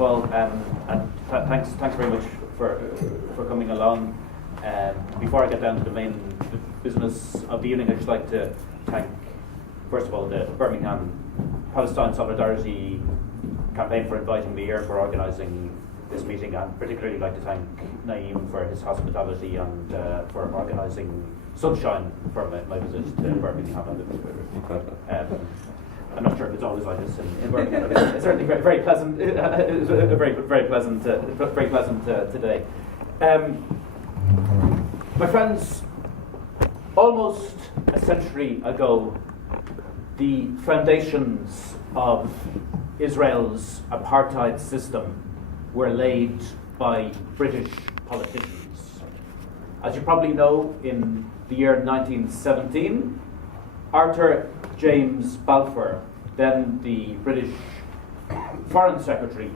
of all, and thanks very much for coming along. Before I get down to the main business of the evening, I'd just like to thank, first of all, the Birmingham Palestine Solidarity campaign for inviting me here, for organising this meeting, and particularly like to thank Naeem for his hospitality and for organising sunshine for my visit to Birmingham. I'm not sure if it's always like this in Birmingham, but it's certainly very pleasant. Very pleasant today. My friends, almost a century ago, the foundations of Israel's apartheid system were laid by British politicians. As you probably know, in the year 1917, Arthur James Balfour, then the British Foreign Secretary,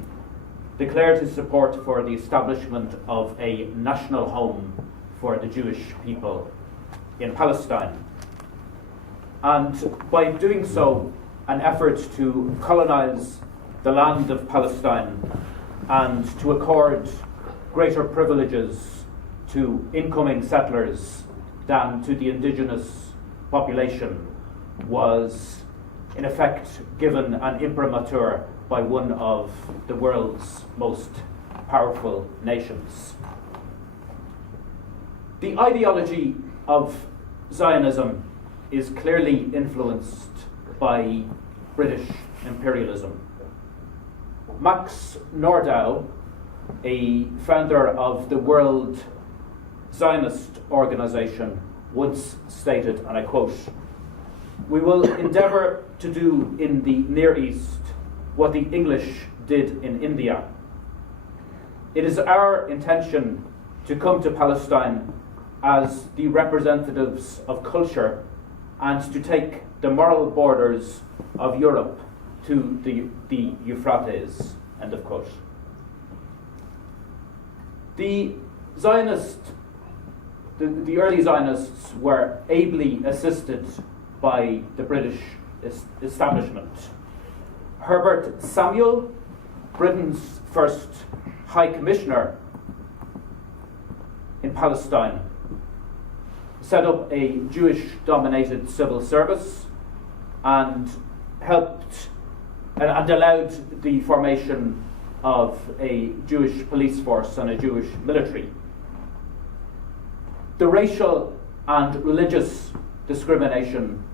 declared his support for the establishment of a national home for the Jewish people in Palestine. And by doing so, an effort to colonize the land of Palestine and to accord greater privileges to incoming settlers than to the indigenous population was, in effect, given an imprimatur by one of the world's most powerful nations. The ideology of Zionism is clearly influenced by British imperialism. Max Nordau, a founder of the World Zionist Organization, once stated, and I quote, "We will endeavour to do in the Near East what the English did in India. It is our intention to come to Palestine as the representatives of culture and to take the moral borders of Europe to the Euphrates," end of quote. The early Zionists were ably assisted by the British establishment. Herbert Samuel, Britain's first High Commissioner in Palestine, set up a Jewish-dominated civil service and helped and allowed the formation of a Jewish police force and a Jewish military. The racial and religious discrimination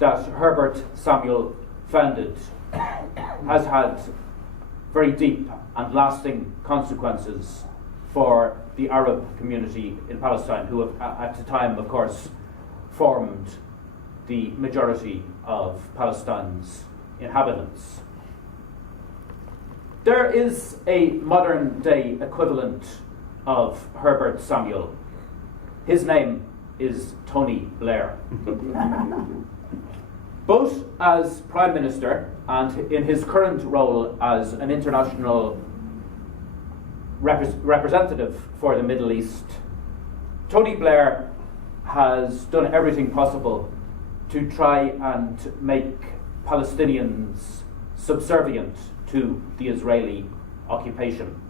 that Herbert Samuel founded has had very deep and lasting consequences for the Arab community in Palestine, who have, at the time, of course, formed the majority of Palestine's inhabitants. There is a modern-day equivalent of Herbert Samuel. His name is Tony Blair. Both as Prime Minister and in his current role as an international representative for the Middle East, Tony Blair has done everything possible to try and make Palestinians subservient to the Israeli occupation.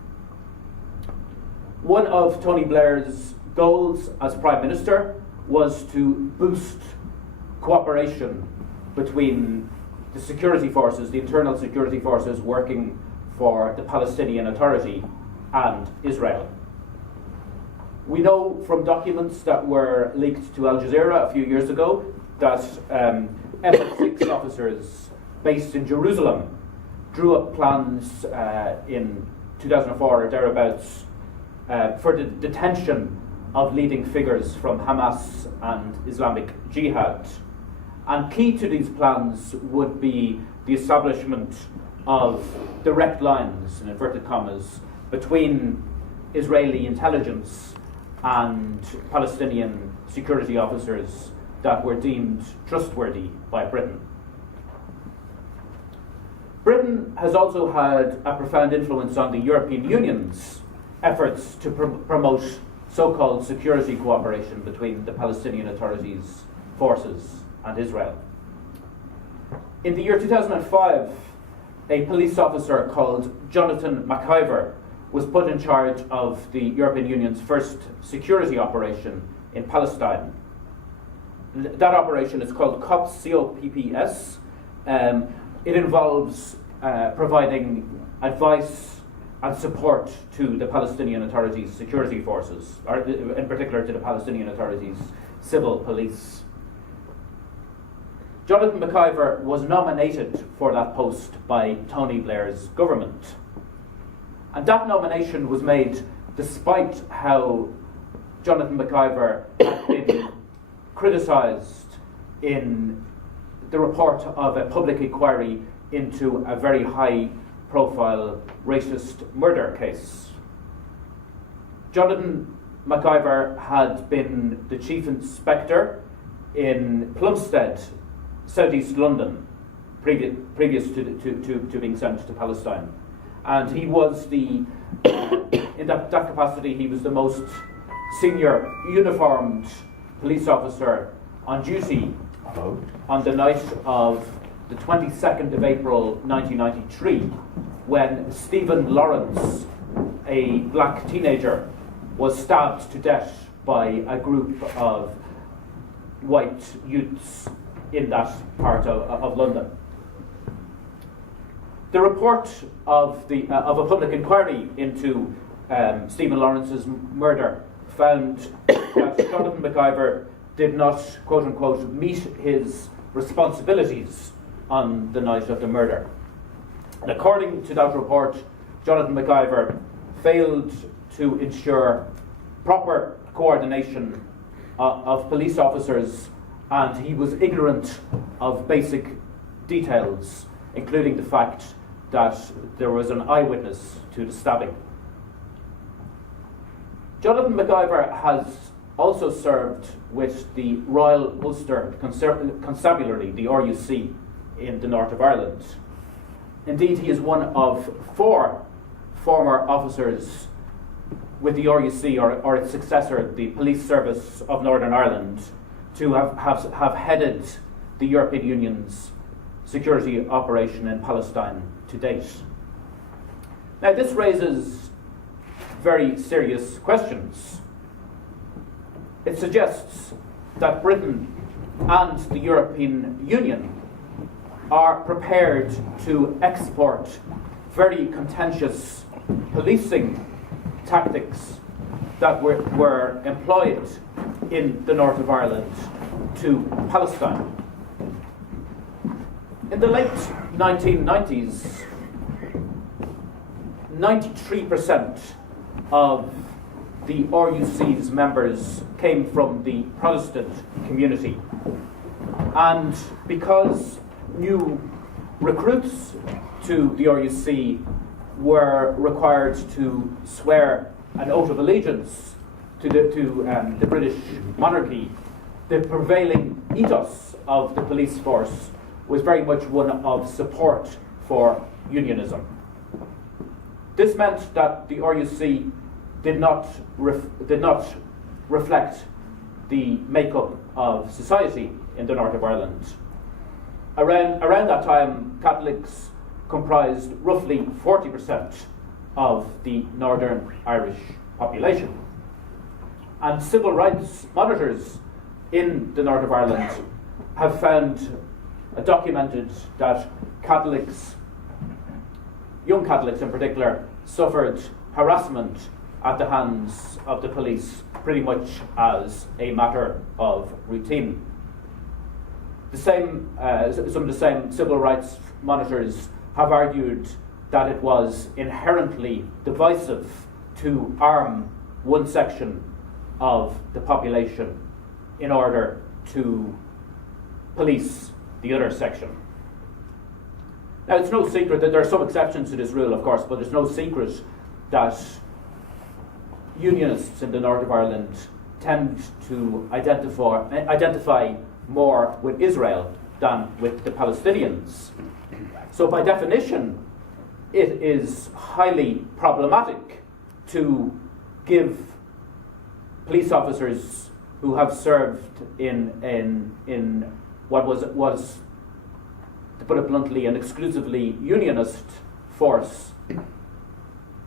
One of Tony Blair's goals as Prime Minister was to boost cooperation between the security forces, the internal security forces working for the Palestinian Authority and Israel. We know from documents that were leaked to Al Jazeera a few years ago that MI6 officers based in Jerusalem drew up plans in 2004 or thereabouts for the detention of leading figures from Hamas and Islamic Jihad. And key to these plans would be the establishment of direct lines, in inverted commas, between Israeli intelligence and Palestinian security officers that were deemed trustworthy by Britain. Britain has also had a profound influence on the European Union's efforts to promote so-called security cooperation between the Palestinian Authority's forces and Israel. In the year 2005, a police officer called Jonathan McIver was put in charge of the European Union's first security operation in Palestine. That operation is called COPS, C-O-P-P-S. It involves providing advice and support to the Palestinian Authority's security forces, or in particular to the Palestinian Authority's civil police. Jonathan McIver was nominated for that post by Tony Blair's government. And that nomination was made despite how Jonathan McIver had been criticised in the report of a public inquiry into a very high-profile racist murder case. Jonathan McIver had been the chief inspector in Plumstead, southeast London, previous to being sent to Palestine. And he was in that capacity, he was the most senior uniformed police officer on duty on the night of the 22nd of April 1993, when Stephen Lawrence, a black teenager, was stabbed to death by a group of white youths in that part of London. The report of a public inquiry into Stephen Lawrence's murder found that Jonathan McIver did not, quote unquote, meet his responsibilities on the night of the murder. And according to that report, Jonathan McIver failed to ensure proper coordination of police officers, and he was ignorant of basic details, including the fact that there was an eyewitness to the stabbing. Jonathan McIver has also served with the Royal Ulster Constabulary, the RUC, in the north of Ireland. Indeed, he is one of 4 former officers with the RUC, or its successor, the Police Service of Northern Ireland, to have headed the European Union's security operation in Palestine to date. Now, this raises very serious questions. It suggests that Britain and the European Union are prepared to export very contentious policing tactics that were employed in the north of Ireland to Palestine. In the late 1990s, 93% of the RUC's members came from the Protestant community. And because new recruits to the RUC were required to swear an oath of allegiance to the British monarchy, the prevailing ethos of the police force was very much one of support for unionism. This meant that the RUC did not reflect the makeup of society in the north of Ireland. Around that time, Catholics comprised roughly 40% of the Northern Irish population. And civil rights monitors in the north of Ireland have found documented that Catholics, young Catholics in particular, suffered harassment at the hands of the police pretty much as a matter of routine. Some of the same civil rights monitors have argued that it was inherently divisive to arm one section of the population in order to police the other section. Now, it's no secret that there are some exceptions to this rule, of course, but it's no secret that unionists in the north of Ireland tend to identify more with Israel than with the Palestinians. So by definition, it is highly problematic to give police officers who have served in what was to put it bluntly, an exclusively unionist force,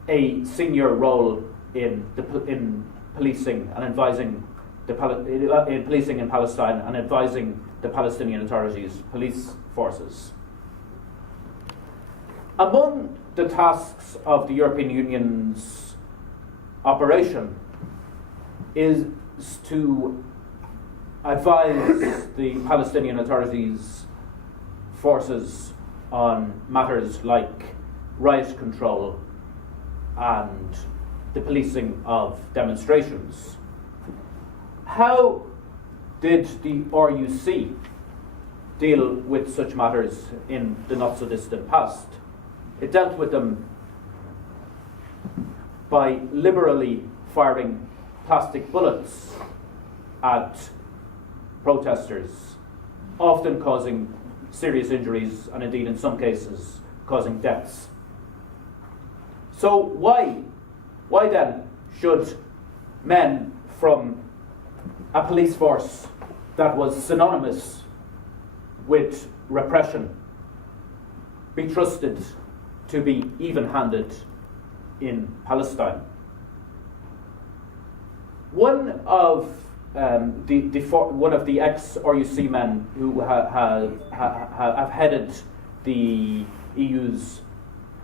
a senior role in policing and advising in policing in Palestine and advising the Palestinian Authority's police forces. Among the tasks of the European Union's operation is to advise the Palestinian Authority's forces on matters like riot control and the policing of demonstrations. How did the RUC deal with such matters in the not-so-distant past? It dealt with them by liberally firing plastic bullets at protesters, often causing serious injuries and indeed in some cases causing deaths. So why then should men from a police force that was synonymous with repression be trusted to be even-handed in Palestine? One of the ex-RUC men who have headed the EU's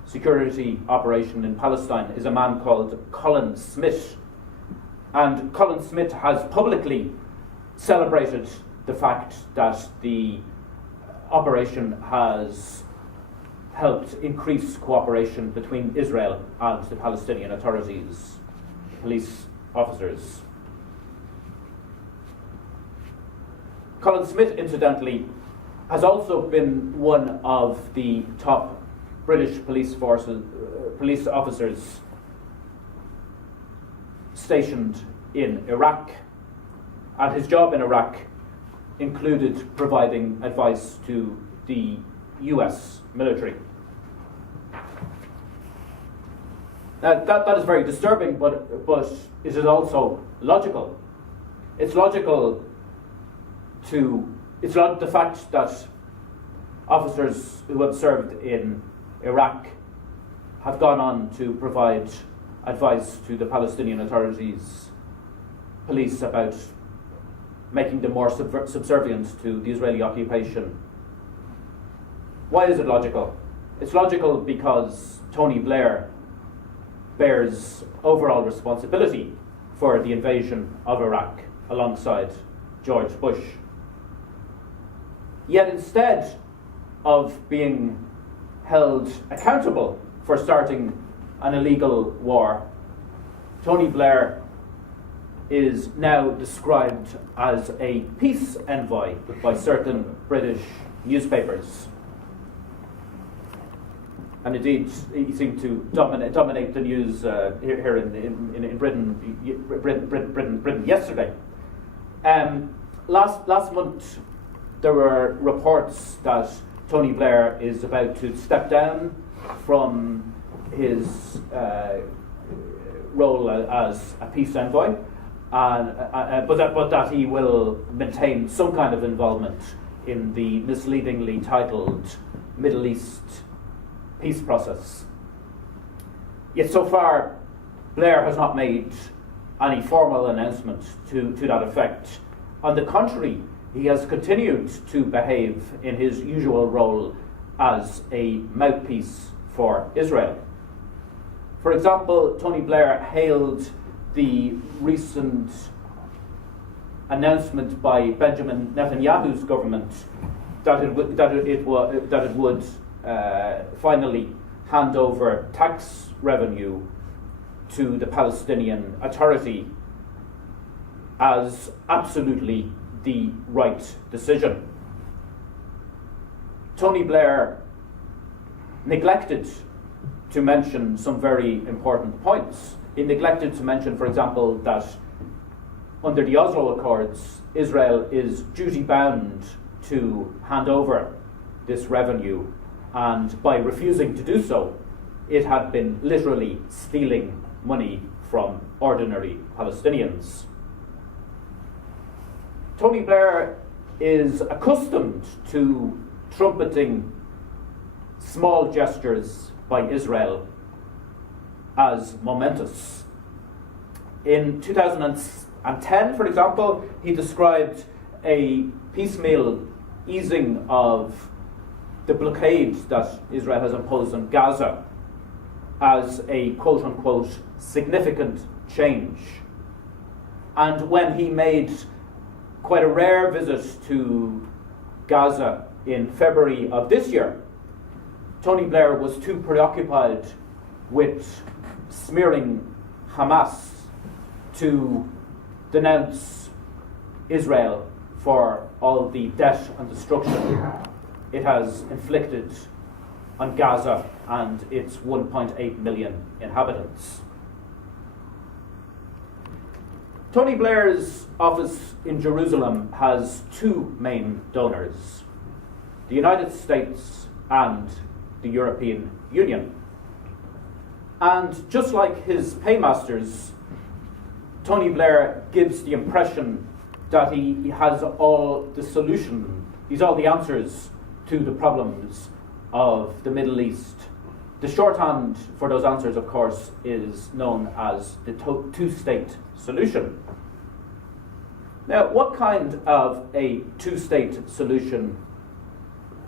security operation in Palestine is a man called Colin Smith. And Colin Smith has publicly celebrated the fact that the operation has helped increase cooperation between Israel and the Palestinian Authority's police officers. Colin Smith, incidentally, has also been one of the top British police officers stationed in Iraq, and his job in Iraq included providing advice to the US military. Now, that is very disturbing, but it is also logical. It's logical the fact that officers who have served in Iraq have gone on to provide advice to the Palestinian Authority's police about making them more subservient to the Israeli occupation. Why is it logical? It's logical because Tony Blair bears overall responsibility for the invasion of Iraq alongside George Bush. Yet instead of being held accountable for starting an illegal war, Tony Blair is now described as a peace envoy by certain British newspapers. And indeed, he seemed to dominate the news here in Britain yesterday. Last month, there were reports that Tony Blair is about to step down from his role as a peace envoy, but that he will maintain some kind of involvement in the misleadingly titled Middle East peace process. Yet so far, Blair has not made any formal announcement to that effect. On the contrary, he has continued to behave in his usual role as a mouthpiece for Israel. For example, Tony Blair hailed the recent announcement by Benjamin Netanyahu's government that it would finally hand over tax revenue to the Palestinian Authority as absolutely the right decision. Tony Blair neglected to mention some very important points. He neglected to mention, for example, that under the Oslo Accords, Israel is duty-bound to hand over this revenue, and by refusing to do so, it had been literally stealing money from ordinary Palestinians. Tony Blair is accustomed to trumpeting small gestures by Israel as momentous. In 2010, for example, he described a piecemeal easing of the blockade that Israel has imposed on Gaza as a quote-unquote significant change. And when he made quite a rare visit to Gaza in February of this year, Tony Blair was too preoccupied with smearing Hamas to denounce Israel for all the death and destruction it has inflicted on Gaza and its 1.8 million inhabitants. Tony Blair's office in Jerusalem has two main donors, the United States and the European Union. And just like his paymasters, Tony Blair gives the impression that he has all the solution, he's all the answers to the problems of the Middle East. The shorthand for those answers, of course, is known as the two-state solution. Now, what kind of a two-state solution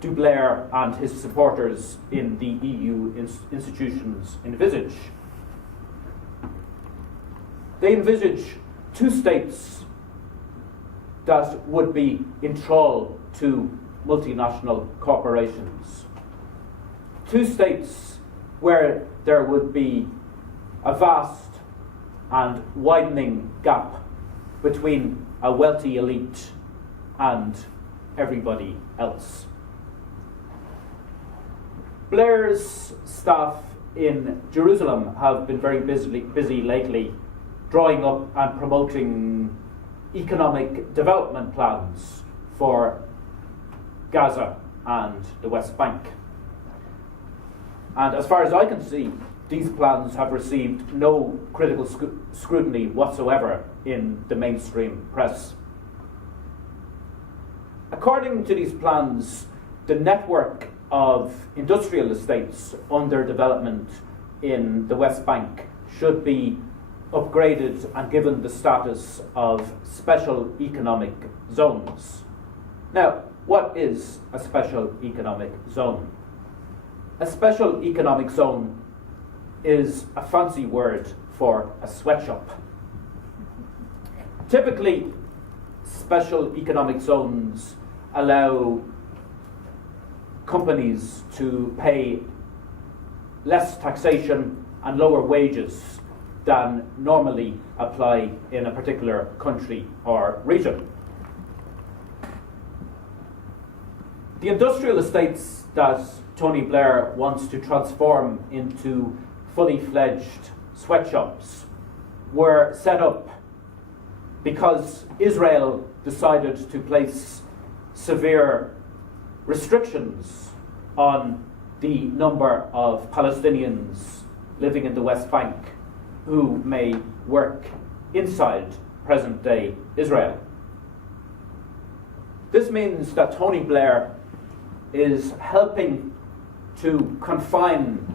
do Blair and his supporters in the EU institutions envisage? They envisage two states that would be in thrall to multinational corporations. Two states where there would be a vast and widening gap between a wealthy elite and everybody else. Blair's staff in Jerusalem have been very busy lately drawing up and promoting economic development plans for Gaza and the West Bank. And as far as I can see, these plans have received no critical scrutiny whatsoever in the mainstream press. According to these plans, the network of industrial estates under development in the West Bank should be upgraded and given the status of special economic zones. Now, what is a special economic zone? A special economic zone is a fancy word for a sweatshop. Typically, special economic zones allow companies to pay less taxation and lower wages than normally apply in a particular country or region. The industrial estates that Tony Blair wants to transform into fully fledged sweatshops were set up because Israel decided to place severe restrictions on the number of Palestinians living in the West Bank who may work inside present-day Israel. This means that Tony Blair is helping to confine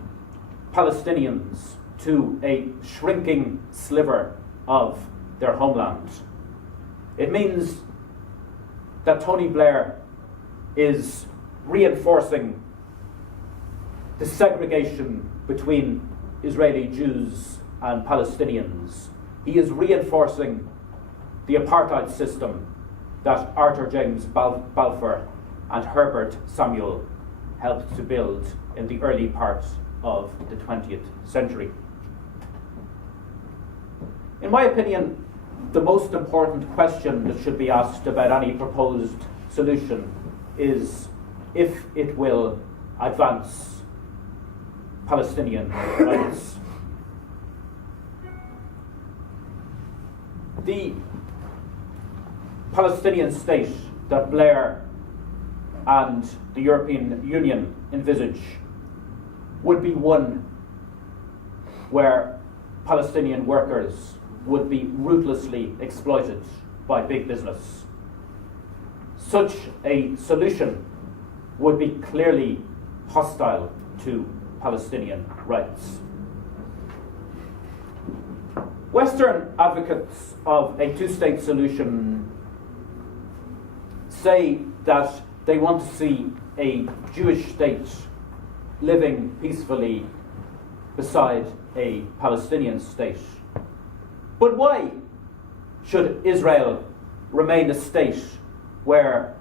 Palestinians to a shrinking sliver of their homeland. It means that Tony Blair is reinforcing the segregation between Israeli Jews and Palestinians. He is reinforcing the apartheid system that Arthur James Balfour and Herbert Samuel helped to build in the early part of the 20th century. In my opinion, the most important question that should be asked about any proposed solution is if it will advance Palestinian rights. The Palestinian state that Blair and the European Union envisage would be one where Palestinian workers would be ruthlessly exploited by big business. Such a solution would be clearly hostile to Palestinian rights. Western advocates of a two-state solution say that they want to see a Jewish state living peacefully beside a Palestinian state. But why should Israel remain a state where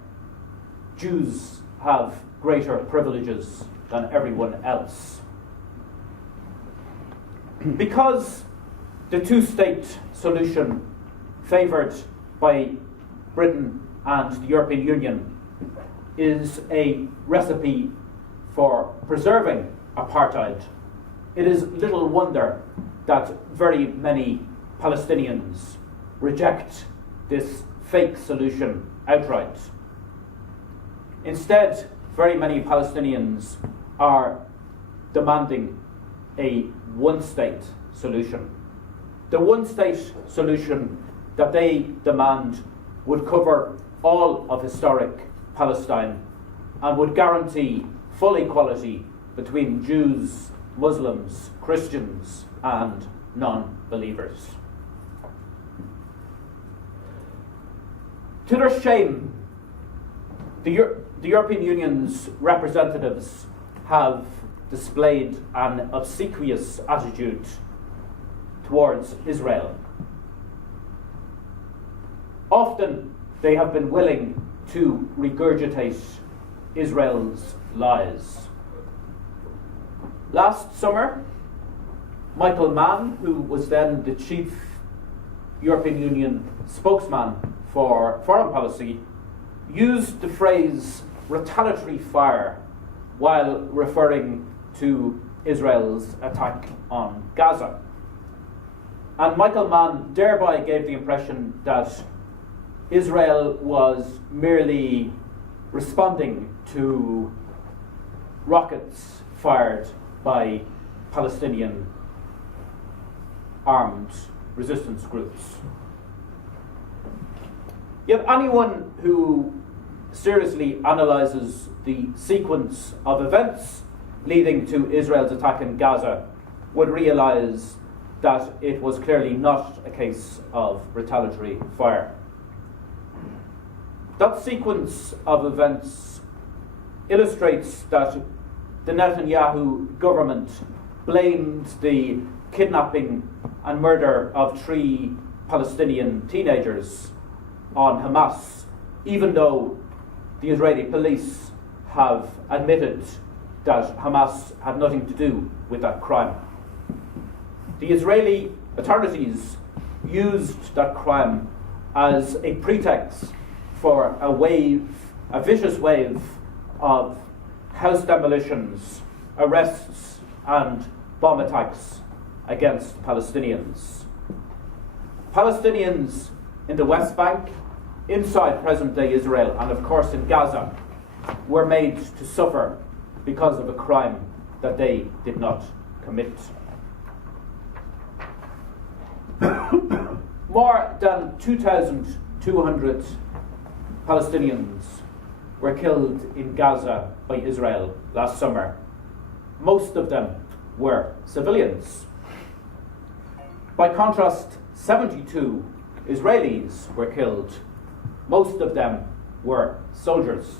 Jews have greater privileges than everyone else? Because the two-state solution favoured by Britain and the European Union is a recipe for preserving apartheid, it is little wonder that very many Palestinians reject this fake solution outright. Instead, very many Palestinians are demanding a one-state solution. The one-state solution that they demand would cover all of historic Palestine and would guarantee full equality between Jews, Muslims, Christians, and non-believers. To their shame, the European Union's representatives have displayed an obsequious attitude towards Israel. Often they have been willing to regurgitate Israel's lies. Last summer, Michael Mann, who was then the chief European Union spokesman for foreign policy, used the phrase retaliatory fire while referring to Israel's attack on Gaza. And Michael Mann thereby gave the impression that Israel was merely responding to rockets fired by Palestinian armed resistance groups. Yet anyone who seriously analyses the sequence of events leading to Israel's attack in Gaza would realise that it was clearly not a case of retaliatory fire. That sequence of events illustrates that the Netanyahu government blamed the kidnapping and murder of 3 Palestinian teenagers on Hamas, even though the Israeli police have admitted that Hamas had nothing to do with that crime. The Israeli authorities used that crime as a pretext for a vicious wave of house demolitions, arrests, and bomb attacks against Palestinians. Palestinians in the West Bank, inside present-day Israel, and of course in Gaza, were made to suffer because of a crime that they did not commit. More than 2,200 Palestinians were killed in Gaza by Israel last summer. Most of them were civilians. By contrast, 72 Israelis were killed. Most of them were soldiers.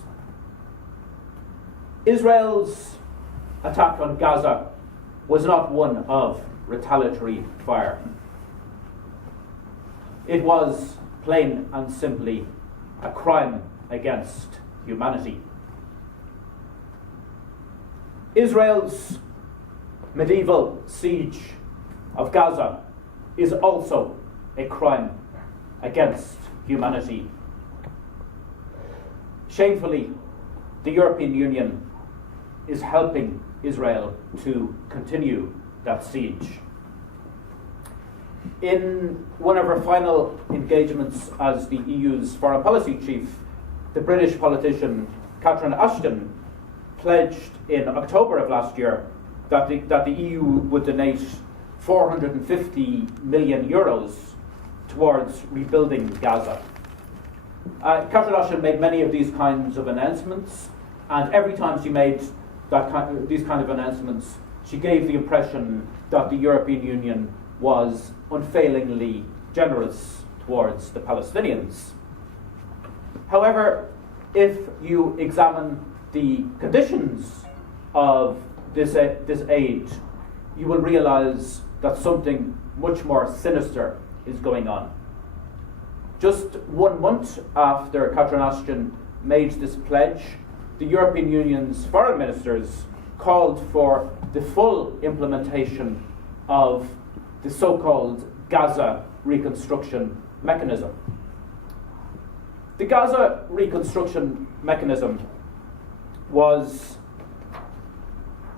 Israel's attack on Gaza was not one of retaliatory fire. It was plain and simply a crime against humanity. Israel's medieval siege of Gaza is also a crime against humanity. Shamefully, the European Union is helping Israel to continue that siege. In one of her final engagements as the EU's foreign policy chief, the British politician Catherine Ashton pledged in October of last year that the EU would donate 450 million euros towards rebuilding Gaza. Catherine Ashton made many of these kinds of announcements And every time she made these kind of announcements, she gave the impression that the European Union was unfailingly generous towards the Palestinians. However, if you examine the conditions of this aid, you will realise that something much more sinister is going on. Just 1 month after Catherine Ashton made this pledge, the European Union's foreign ministers called for the full implementation of the so-called Gaza reconstruction mechanism. The Gaza reconstruction mechanism was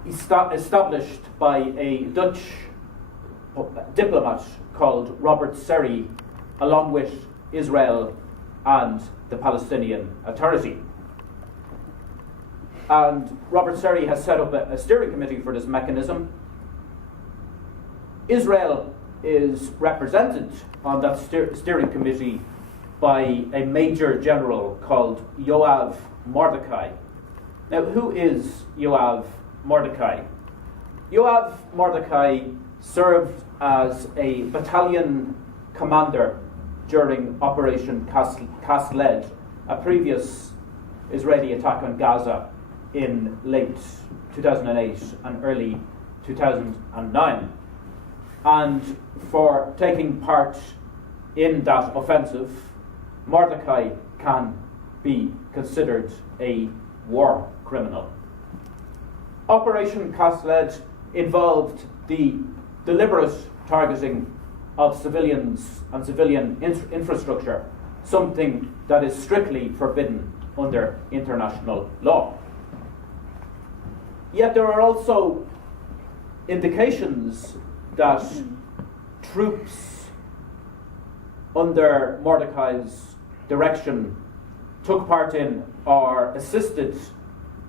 established by a Dutch diplomat called Robert Serry, along with Israel and the Palestinian Authority. And Robert Serry has set up a steering committee for this mechanism. Israel is represented on that steering committee by a major general called Yoav Mordechai. Now, who is Yoav Mordechai? Yoav Mordechai served as a battalion commander during Operation Cast Lead, a previous Israeli attack on Gaza in late 2008 and early 2009. And for taking part in that offensive, Mordechai can be considered a war criminal. Operation Cast Lead involved the deliberate targeting of civilians and civilian infrastructure, something that is strictly forbidden under international law. Yet there are also indications that troops under Mordechai's direction took part in or assisted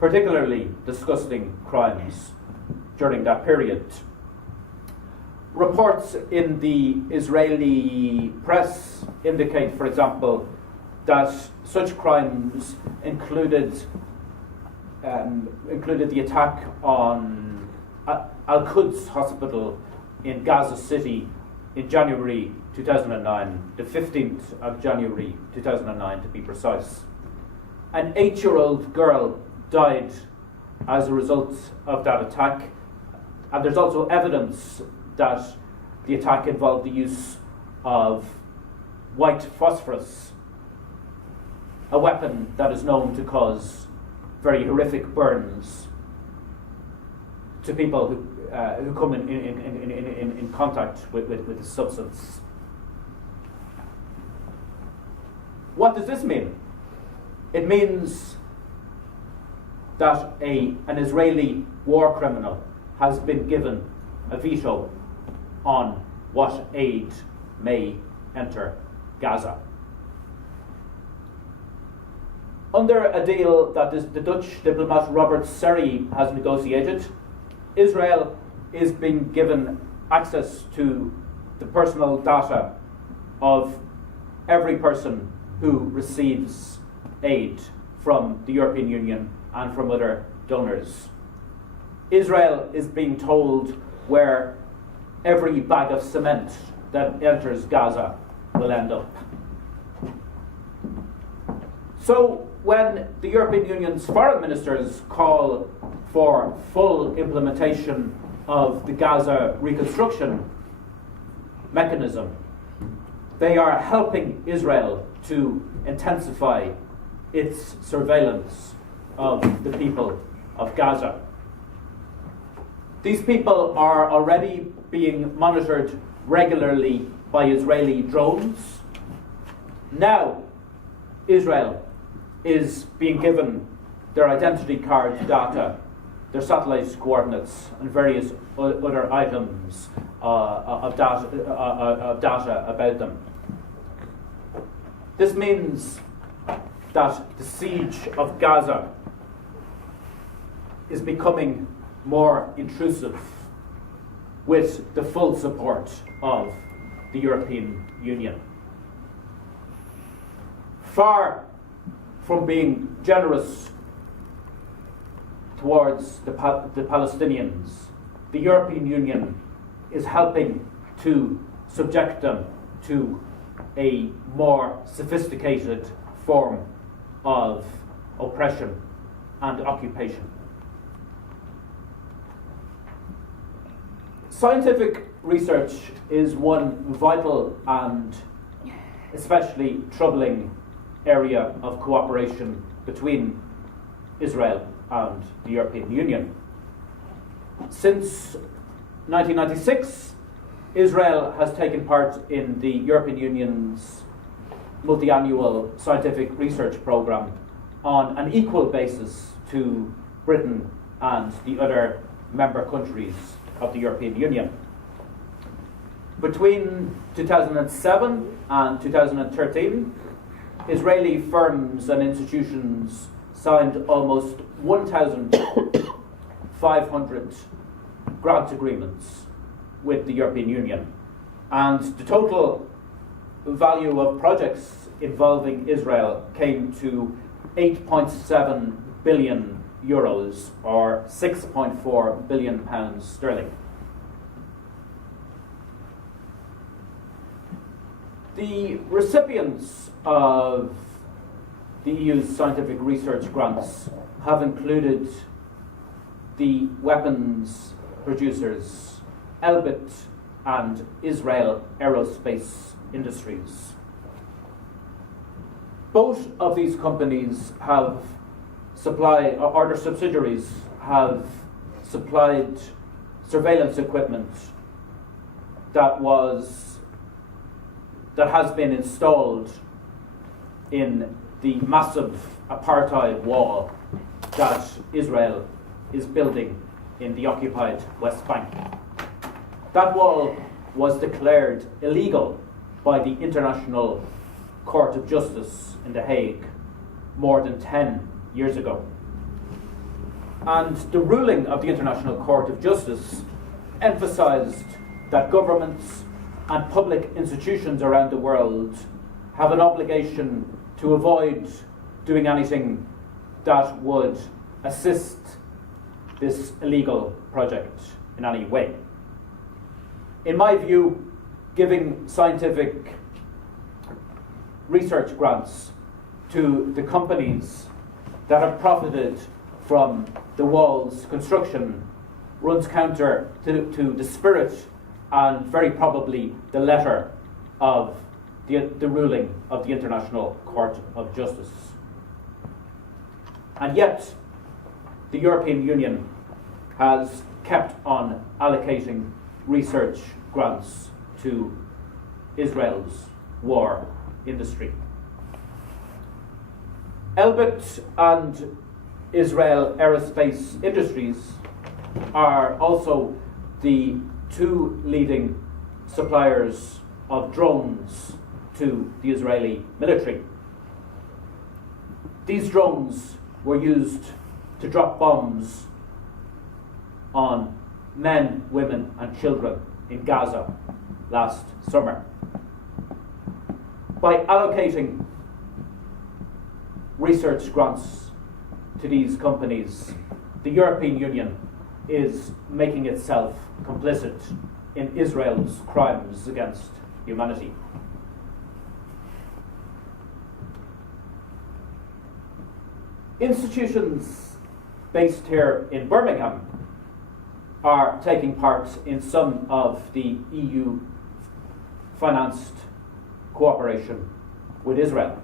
particularly disgusting crimes during that period. Reports in the Israeli press indicate, for example, that such crimes included the attack on Al-Quds Hospital in Gaza City in January 2009, the 15th of January 2009 to be precise. An 8-year-old girl died as a result of that attack, and there's also evidence that the attack involved the use of white phosphorus, a weapon that is known to cause very horrific burns to people who come in contact with the substance. What does this mean? It means that an Israeli war criminal has been given a veto on what aid may enter Gaza. Under a deal that the Dutch diplomat Robert Serry has negotiated, Israel is being given access to the personal data of every person who receives aid from the European Union and from other donors. Israel is being told where every bag of cement that enters Gaza will end up. So when the European Union's foreign ministers call for full implementation of the Gaza reconstruction mechanism, they are helping Israel to intensify its surveillance of the people of Gaza. These people are already being monitored regularly by Israeli drones. Now, Israel is being given their identity card data, their satellite coordinates, and various other items of data about them. This means that the siege of Gaza is becoming more intrusive with the full support of the European Union. Far from being generous towards the Palestinians, the European Union is helping to subject them to a more sophisticated form of oppression and occupation. Scientific research is one vital and especially troubling area of cooperation between Israel and the European Union. Since 1996, Israel has taken part in the European Union's multi-annual scientific research programme on an equal basis to Britain and the other member countries of the European Union. Between 2007 and 2013, Israeli firms and institutions signed almost 1,500 grant agreements with the European Union, and the total value of projects involving Israel came to 8.7 billion euros, or 6.4 billion pounds sterling. The recipients of the EU's scientific research grants have included the weapons producers Elbit and Israel Aerospace Industries. Both of these companies have supplied, or their subsidiaries have supplied surveillance equipment that has been installed in the massive apartheid wall that Israel is building in the occupied West Bank. That wall was declared illegal by the International Court of Justice in The Hague more than 10 years ago. And the ruling of the International Court of Justice emphasized that governments and public institutions around the world have an obligation to avoid doing anything that would assist this illegal project in any way. In my view, giving scientific research grants to the companies that have profited from the wall's construction runs counter to the spirit and very probably the letter of the ruling of the International Court of Justice. And yet, the European Union has kept on allocating research grants to Israel's war industry. Elbit and Israel Aerospace Industries are also the two leading suppliers of drones to the Israeli military. These drones were used to drop bombs on men, women, and children in Gaza last summer. By allocating research grants to these companies, the European Union is making itself complicit in Israel's crimes against humanity. Institutions based here in Birmingham are taking part in some of the EU-financed cooperation with Israel.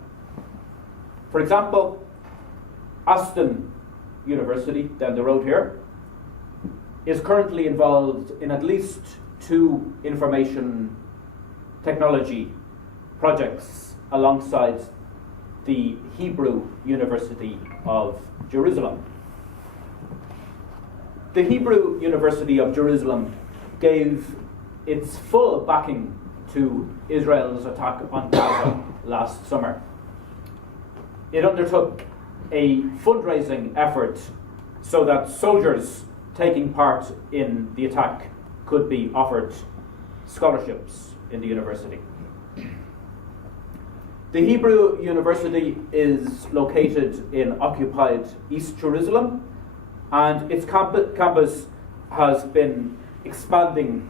For example, Aston University, down the road here, is currently involved in at least 2 information technology projects alongside the Hebrew University of Jerusalem. The Hebrew University of Jerusalem gave its full backing to Israel's attack on Gaza last summer. It undertook a fundraising effort so that soldiers taking part in the attack could be offered scholarships in the university. The Hebrew University is located in occupied East Jerusalem And its campus has been expanding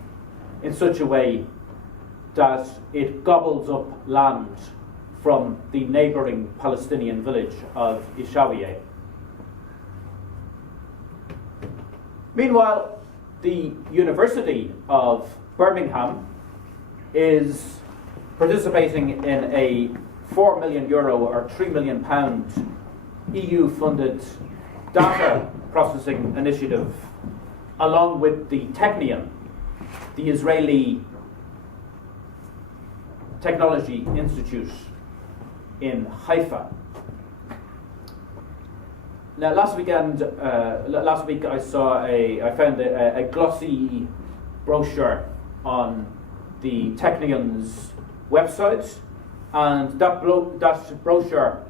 in such a way that it gobbles up land from the neighbouring Palestinian village of Ishawiye. Meanwhile, the University of Birmingham is participating in a €4 million or £3 million EU-funded data processing initiative, along with the Technion, the Israeli Technology Institute in Haifa. Now, last week I found a glossy brochure on the Technion's website, and that brochure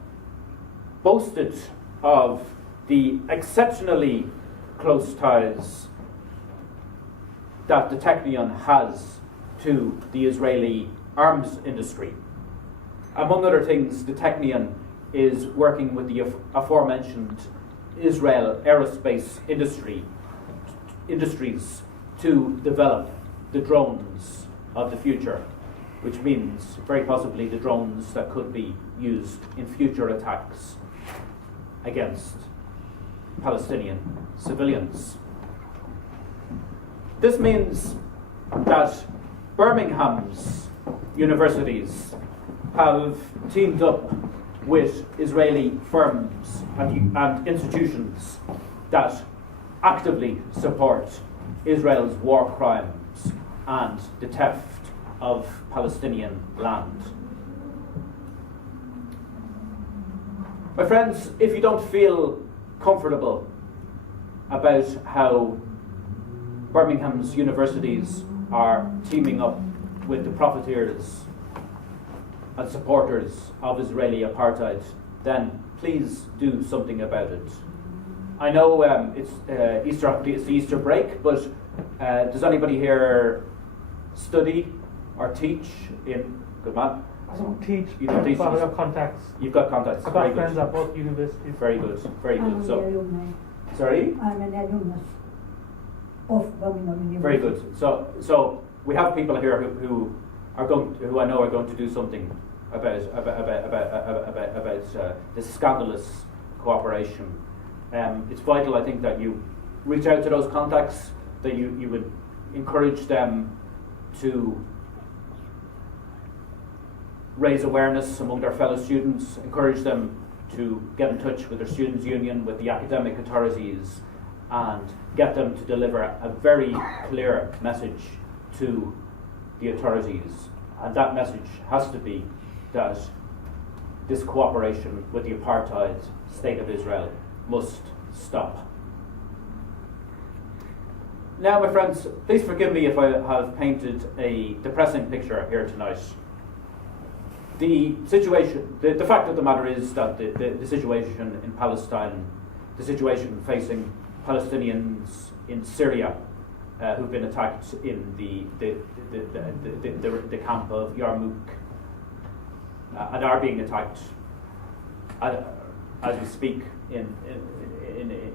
boasted of the exceptionally close ties that the Technion has to the Israeli arms industry. Among other things, the Technion is working with the aforementioned Israel aerospace industries to develop the drones of the future, which means very possibly the drones that could be used in future attacks against Palestinian civilians. This means that Birmingham's universities have teamed up with Israeli firms and institutions that actively support Israel's war crimes and the theft of Palestinian land. My friends, if you don't feel comfortable about how Birmingham's universities are teaming up with the profiteers and supporters of Israeli apartheid, then please do something about it. I know it's the Easter break, but does anybody here study or teach in? Good man. I don't teach. You don't teach. But I have contacts. You've got contacts. I've got friends at both universities. Very good. Very good. I'm So, an alumni. sorry. I'm an alumnus of Birmingham University. Very good. So we have people here who I know are going to do something about this scandalous cooperation. It's vital, I think, that you reach out to those contacts, that you would encourage them to raise awareness among their fellow students, encourage them to get in touch with their students' union, with the academic authorities, and get them to deliver a very clear message to the authorities. And that message has to be that this cooperation with the apartheid state of Israel must stop. Now, my friends, please forgive me if I have painted a depressing picture here tonight. The situation, the fact of the matter is that the situation in Palestine, the situation facing Palestinians in Syria who've been attacked in the camp of Yarmouk and are being attacked as we speak in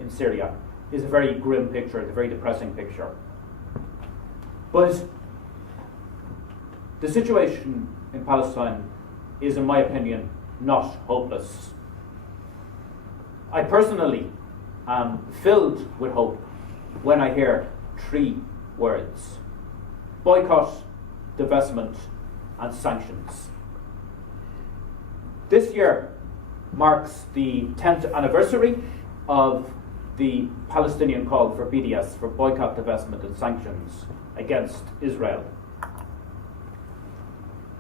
Syria, is a very grim picture, it's a very depressing picture. But the situation in Palestine is, in my opinion, not hopeless. I personally am filled with hope when I hear three words: boycott, divestment, and sanctions. This year marks the 10th anniversary of the Palestinian call for BDS, for boycott, divestment, and sanctions against Israel.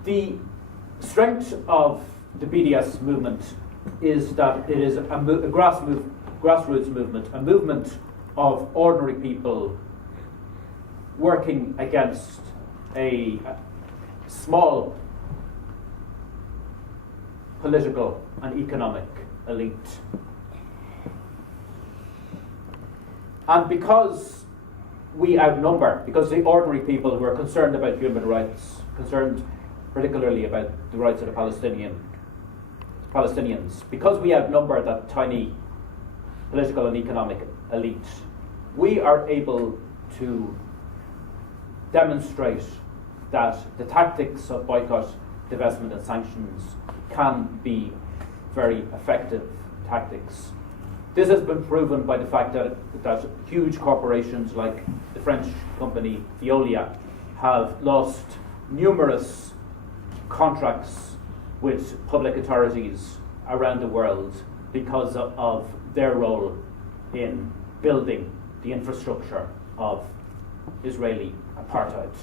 The strength of the BDS movement is that it is a grassroots movement, a movement of ordinary people working against a small political and economic elite. And because we outnumber, because the ordinary people who are concerned about human rights, concerned particularly about the rights of the Palestinians, because we outnumber that tiny political and economic elite, we are able to demonstrate that the tactics of boycott, divestment and sanctions can be very effective tactics. This has been proven by the fact that huge corporations like the French company Veolia have lost numerous contracts with public authorities around the world because of their role in building the infrastructure of Israeli apartheid.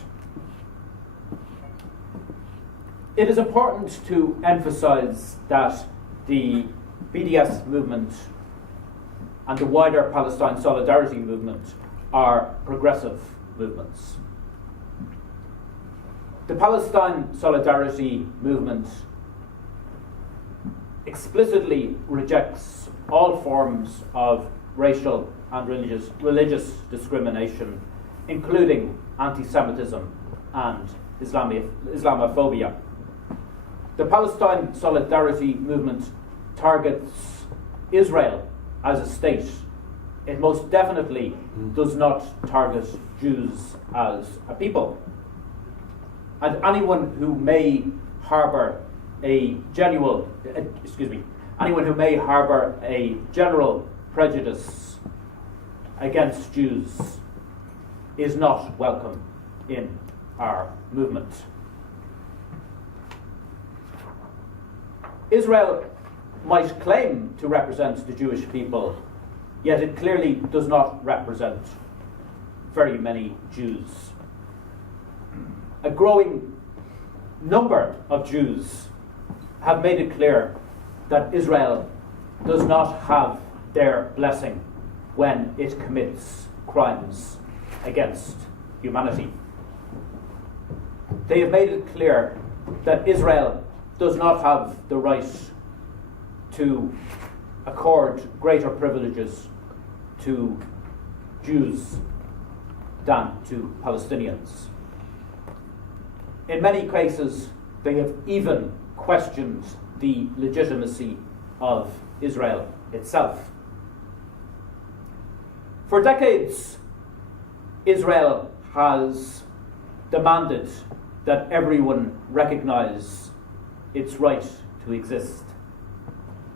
It is important to emphasize that the BDS movement and the wider Palestine solidarity movement are progressive movements. The Palestine solidarity movement explicitly rejects all forms of racial and religious discrimination, including anti-Semitism and Islamophobia. The Palestine solidarity movement targets Israel as a state. It most definitely does not target Jews as a people. And anyone who may harbour a general prejudice against Jews is not welcome in our movement. Israel might claim to represent the Jewish people, yet it clearly does not represent very many Jews. A growing number of Jews have made it clear that Israel does not have their blessing when it commits crimes against humanity. They have made it clear that Israel does not have the right to accord greater privileges to Jews than to Palestinians. In many cases, they have even questioned the legitimacy of Israel itself. For decades, Israel has demanded that everyone recognize its right to exist.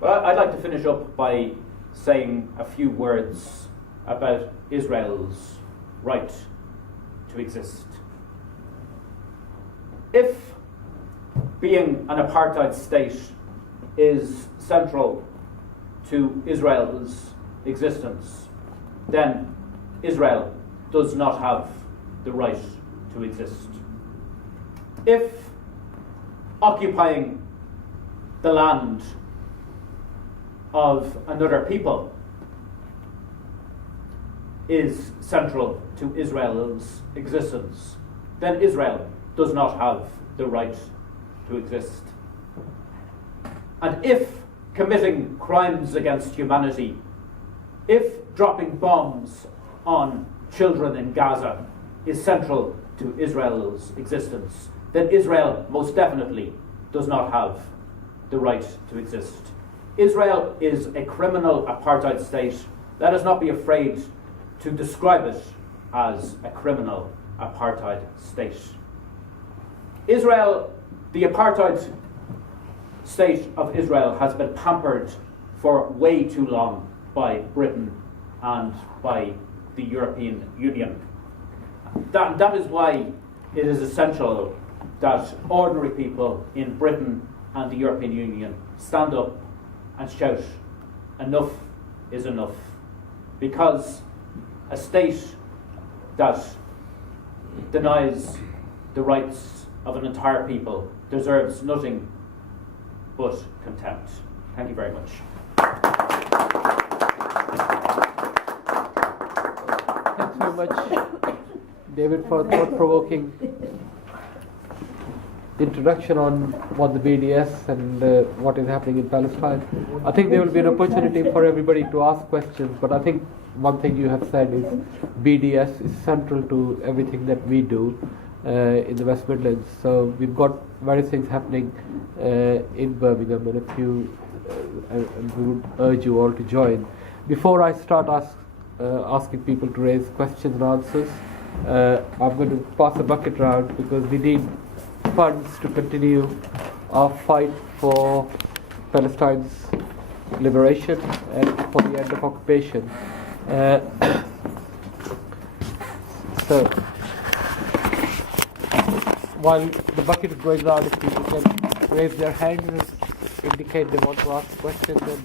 But I'd like to finish up by saying a few words about Israel's right to exist. If being an apartheid state is central to Israel's existence, then Israel does not have the right to exist. If occupying the land of another people is central to Israel's existence, then Israel does not have the right to exist. And if committing crimes against humanity, if dropping bombs on children in Gaza is central to Israel's existence, then Israel most definitely does not have the right to exist. Israel is a criminal apartheid state. Let us not be afraid to describe it as a criminal apartheid state. Israel, the apartheid state of Israel, has been pampered for way too long by Britain and by the European Union. That is why it is essential that ordinary people in Britain and the European Union stand up and shout, enough is enough. Because a state that denies the rights of an entire people deserves nothing but contempt. Thank you very much. Thanks very much, David, for a thought-provoking introduction on what the BDS and what is happening in Palestine. I think there will be an opportunity for everybody to ask questions, but I think one thing you have said is BDS is central to everything that we do in the West Midlands. So we've got various things happening in Birmingham, and we would urge you all to join. Before I start asking people to raise questions and answers, I'm going to pass the bucket round because we need funds to continue our fight for Palestine's liberation and for the end of occupation. So, while the bucket is going round, if people can raise their hands and indicate they want to ask questions, and